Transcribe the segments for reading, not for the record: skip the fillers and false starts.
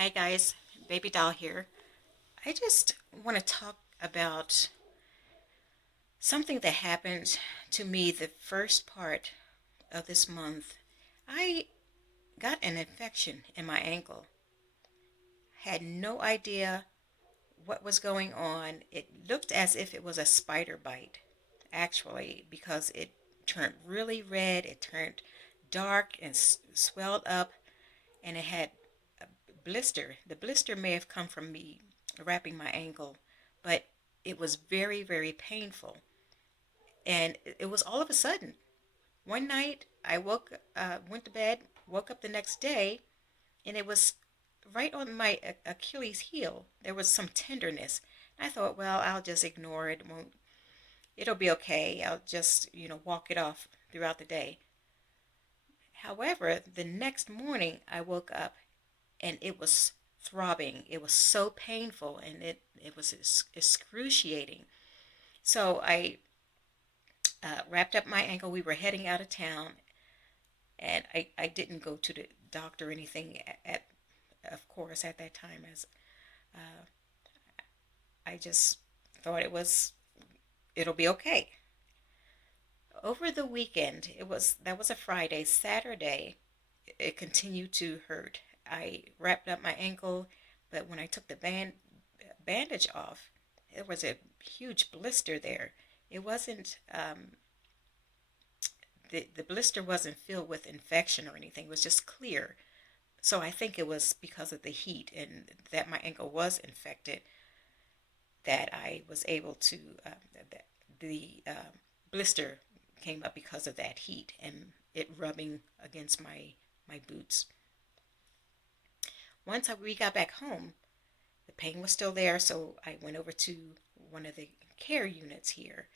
Hi guys, Baby Doll here. I just want to talk about something that happened to me the first part of this month. I got an infection in my ankle. Had no idea what was going on. It looked as if it was a spider bite, actually, because it turned really red. It turned dark and swelled up, and it had a blister. The blister may have come from me wrapping my ankle, but it was very, very painful. And it was all of a sudden. One night, went to bed, woke up the next day, and it was right on my Achilles heel. There was some tenderness. I thought, well, I'll just ignore it. It'll be okay. I'll just, walk it off throughout the day. However, the next morning I woke up and it was throbbing. It was so painful and it was excruciating. So I wrapped up my ankle. We were heading out of town, and I didn't go to the doctor or anything of course, at that time, as uh, I just thought it'll be okay. Over the weekend, that was a Friday. Saturday, it continued to hurt. I wrapped up my ankle, but when I took the bandage off, there was a huge blister there. It wasn't the blister wasn't filled with infection or anything. It was just clear. So I think it was because of the heat and that my ankle was infected that I was able to that the blister came up because of that heat and it rubbing against my boots. We got back home, the pain was still there, so I went over to one of the care units here.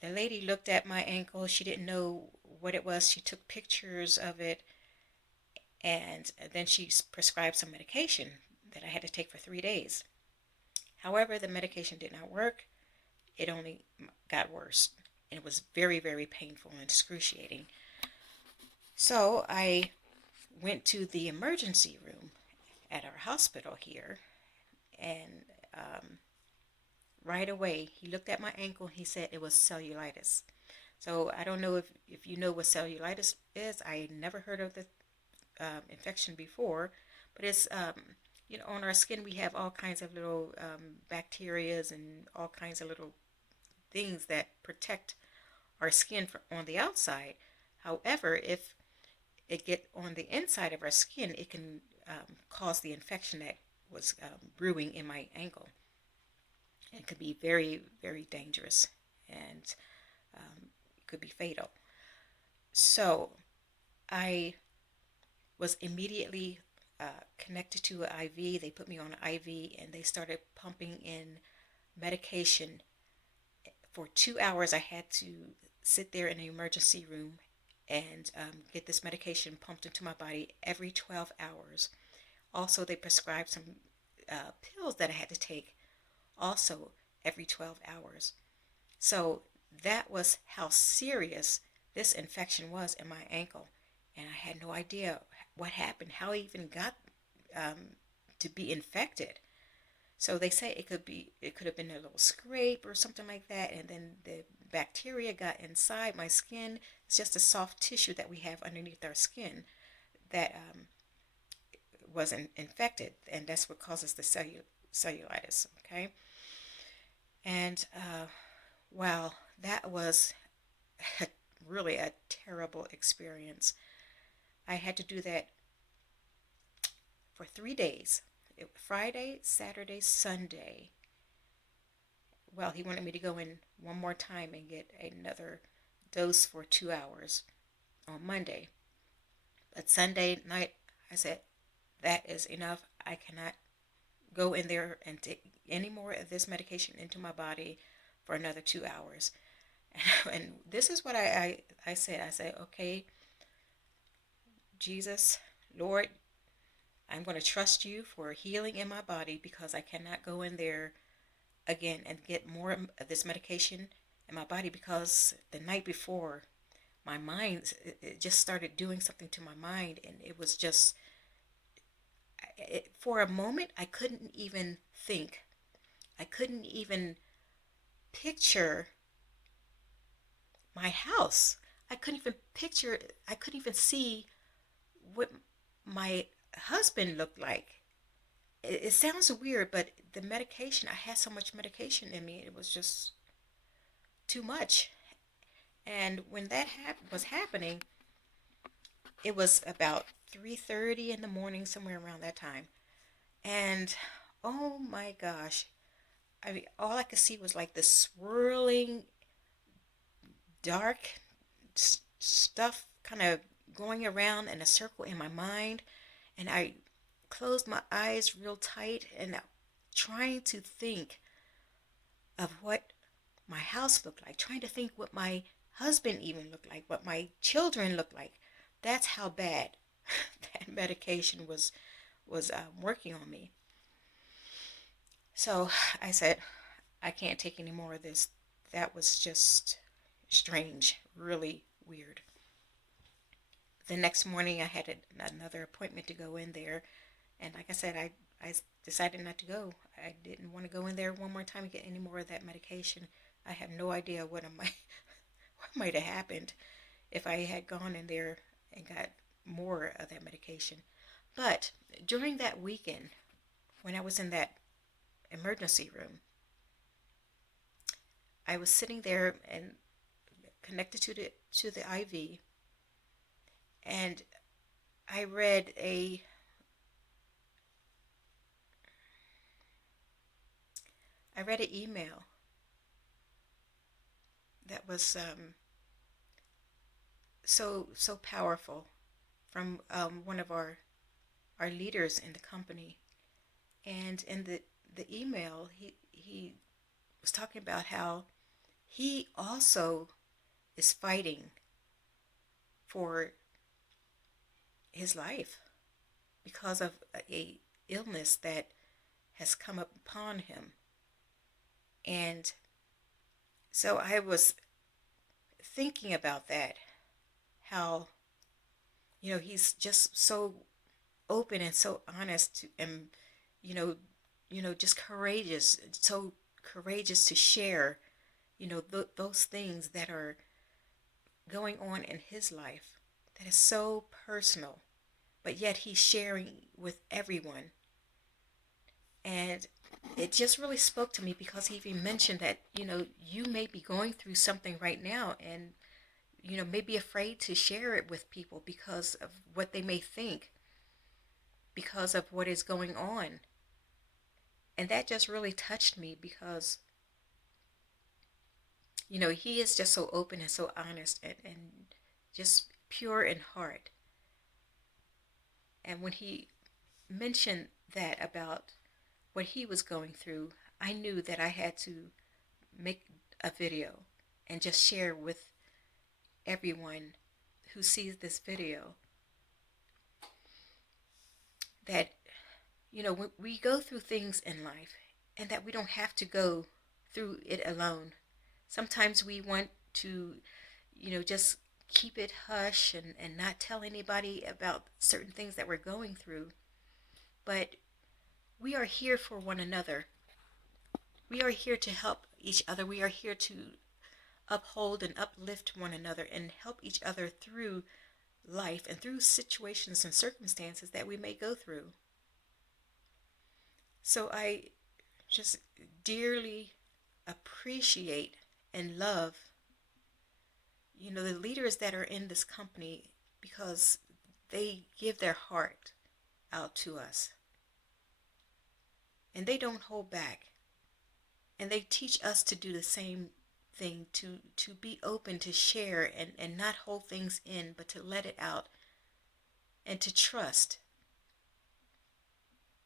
The lady looked at my ankle. She didn't know what it was. She took pictures of it, and then she prescribed some medication that I had to take for 3 days. However, the medication did not work. It only got worse. And it was very, very painful and excruciating. So I went to the emergency room at our hospital here, and right away he looked at my ankle. He said it was cellulitis. So I don't know if you know what cellulitis is. I never heard of the infection before, but it's on our skin we have all kinds of little bacterias and all kinds of little things that protect our skin on the outside. However, if it get on the inside of our skin, it can cause the infection that was brewing in my ankle. It could be very, very dangerous and it could be fatal. So I was immediately connected to an IV. They put me on an IV and they started pumping in medication. For 2 hours, I had to sit there in the emergency room and get this medication pumped into my body every 12 hours. Also, they prescribed some pills that I had to take also every 12 hours. So that was how serious this infection was in my ankle. And I had no idea what happened, how I even got to be infected. So they say it could have been a little scrape or something like that, and then the bacteria got inside my skin. It's just a soft tissue that we have underneath our skin that wasn't infected, and that's what causes the cellulitis. Okay, and wow, that was really a terrible experience. I had to do that for 3 days. Friday, Saturday, Sunday. Well, he wanted me to go in one more time and get another dose for 2 hours on Monday. But Sunday night, I said, that is enough. I cannot go in there and take any more of this medication into my body for another 2 hours. And this is what I said. I said, okay, Jesus, Lord, I'm going to trust you for healing in my body because I cannot go in there again and get more of this medication in my body because the night before my mind it just started doing something to my mind and it was just for a moment, I couldn't even think. I couldn't even picture my house. I couldn't even see what my husband looked like. It sounds weird, but the medication, I had so much medication in me, it was just too much. And when that was happening, it was about 3:30 in the morning, somewhere around that time. And oh my gosh, I mean, all I could see was like this swirling, dark stuff kind of going around in a circle in my mind. And I closed my eyes real tight and trying to think of what my house looked like, trying to think what my husband even looked like, what my children looked like. That's how bad that medication was working on me. So I said, I can't take any more of this. That was just strange, really weird. The next morning, I had another appointment to go in there, and like I said, I decided not to go. I didn't want to go in there one more time and get any more of that medication. I have no idea what what might have happened if I had gone in there and got more of that medication. But during that weekend, when I was in that emergency room, I was sitting there and connected to the IV, and I read a I read an email that was so powerful from one of our leaders in the company. And in the email, he was talking about how he also is fighting for his life because of a illness that has come upon him. And so I was thinking about that, how he's just so open and so honest and you know just courageous, so courageous to share those things that are going on in his life that is so personal, but yet he's sharing with everyone. And it just really spoke to me because he even mentioned that you may be going through something right now, and may be afraid to share it with people because of what they may think, because of what is going on. And that just really touched me because he is just so open and so honest and just pure in heart. And when he mentioned that about what he was going through, I knew that I had to make a video and just share with everyone who sees this video that we go through things in life, and that we don't have to go through it alone. Sometimes we want to just keep it hush and not tell anybody about certain things that we're going through. But we are here for one another. We are here to help each other. We are here to uphold and uplift one another and help each other through life and through situations and circumstances that we may go through. So I just dearly appreciate and love the leaders that are in this company, because they give their heart out to us and they don't hold back, and they teach us to do the same thing, to be open, to share, and not hold things in, but to let it out, and to trust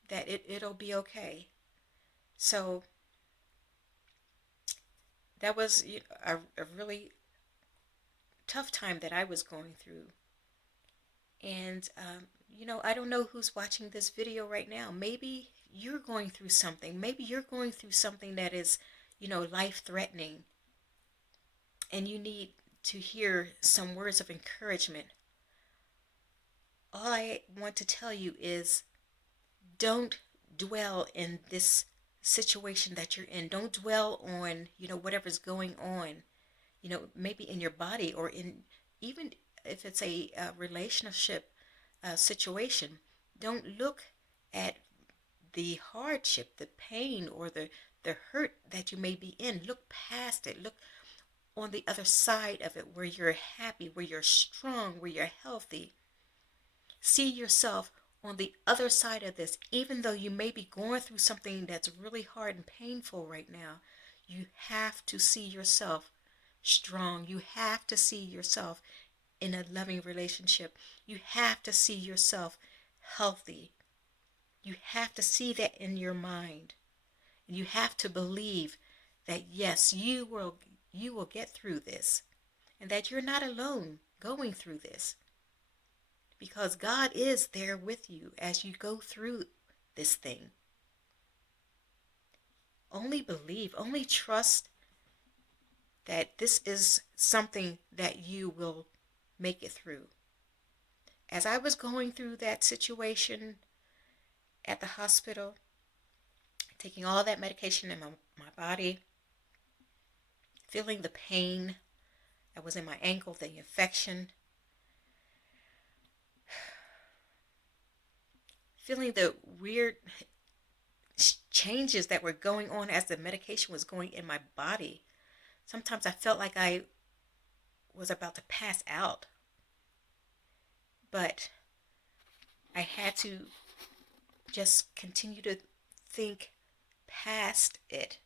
that it'll be okay. So that was a really tough time that I was going through. And I don't know who's watching this video right now. Maybe you're going through something. Maybe you're going through something that is life threatening, and you need to hear some words of encouragement. All I want to tell you is don't dwell in this situation that you're in. Don't dwell on, whatever's going on, maybe in your body or in, even if it's a relationship situation. Don't look at the hardship, the pain, or the hurt that you may be in. Look past it. Look on the other side of it, where you're happy, where you're strong, where you're healthy. See yourself on the other side of this. Even though you may be going through something that's really hard and painful right now, you have to see yourself strong. You have to see yourself in a loving relationship. You have to see yourself healthy. You have to see that in your mind. And you have to believe that yes, you will get through this, and that you're not alone going through this, because God is there with you as you go through this thing. Only believe, only trust that this is something that you will make it through. As I was going through that situation at the hospital, taking all that medication in my body, feeling the pain that was in my ankle, the infection, feeling the weird changes that were going on as the medication was going in my body. Sometimes I felt like I was about to pass out, but I had to just continue to think past it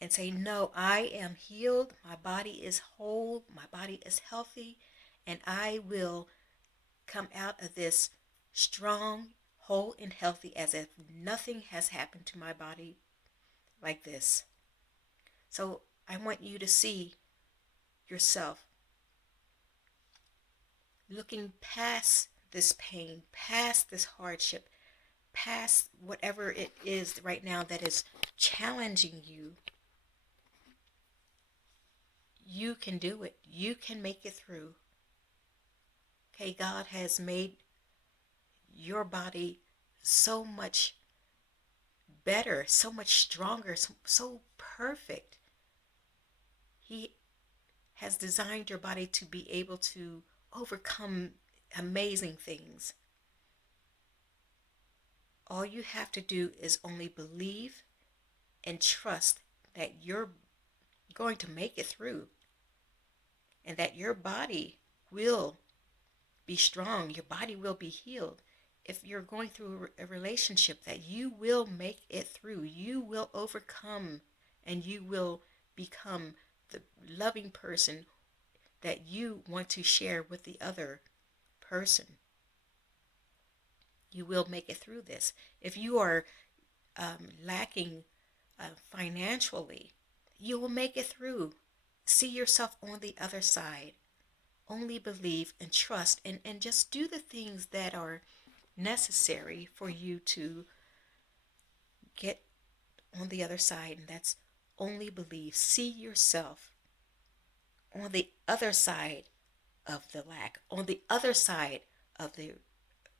and say, no, I am healed. My body is whole. My body is healthy. And I will come out of this strong, whole, and healthy as if nothing has happened to my body like this. So I want you to see yourself looking past this pain, past this hardship, past whatever it is right now that is challenging you. You can do it. You can make it through. Okay, God has made your body so much better, so much stronger, so perfect. He has designed your body to be able to overcome amazing things. All you have to do is only believe and trust that you're going to make it through, and that your body will be strong, your body will be healed. If you're going through a relationship, that you will make it through, you will overcome, and you will become the loving person that you want to share with the other person. You will make it through this. If you are lacking financially, you will make it through. See yourself on the other side. Only believe and trust, and just do the things that are necessary for you to get on the other side. And that's only believe. See yourself on the other side of the lack, on the other side of the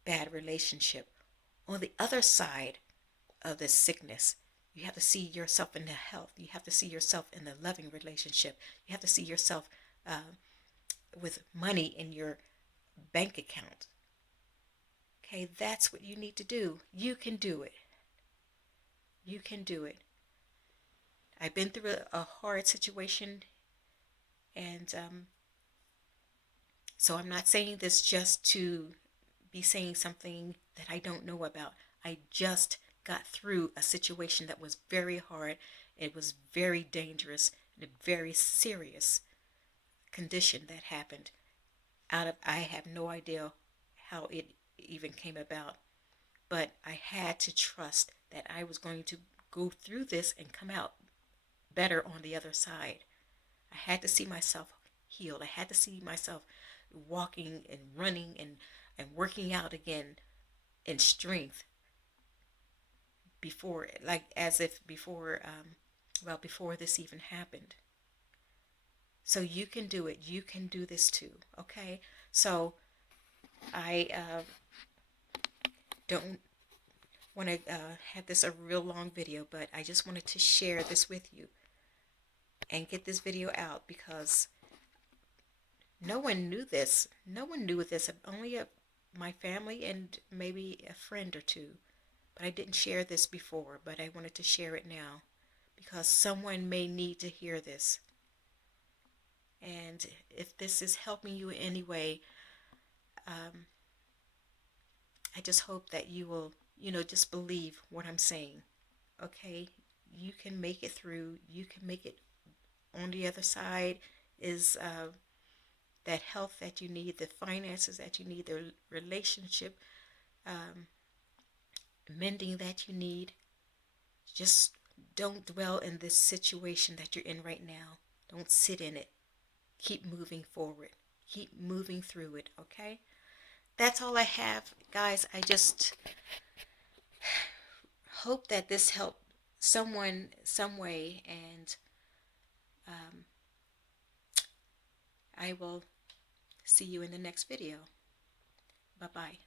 bad relationship, on the other side of the sickness. You have to see yourself in the health. You have to see yourself in the loving relationship. You have to see yourself with money in your bank account. Okay, that's what you need to do. You can do it. You can do it. I've been through a hard situation, and so I'm not saying this just to be saying something that I don't know about. I just got through a situation that was very hard. It was very dangerous and a very serious condition that happened. I have no idea how it even came about, but I had to trust that I was going to go through this and come out better on the other side. I had to see myself healed. I had to see myself walking and running and working out again in strength before, like as if before, before this even happened. So you can do it. You can do this too. Okay. So I don't want to have this a real long video, but I just wanted to share this with you and get this video out because no one knew this. No one knew this. Only my family and maybe a friend or two. But I didn't share this before, but I wanted to share it now because someone may need to hear this. And if this is helping you in any way, um, I just hope that you will, just believe what I'm saying. Okay? You can make it through. You can make it on the other side is that health that you need, the finances that you need, the relationship um, mending that you need. Just don't dwell in this situation that you're in right now. Don't sit in it. Keep moving forward. Keep moving through it, okay? That's all I have, guys. I just hope that this helped someone some way, and um, I will see you in the next video. Bye-bye.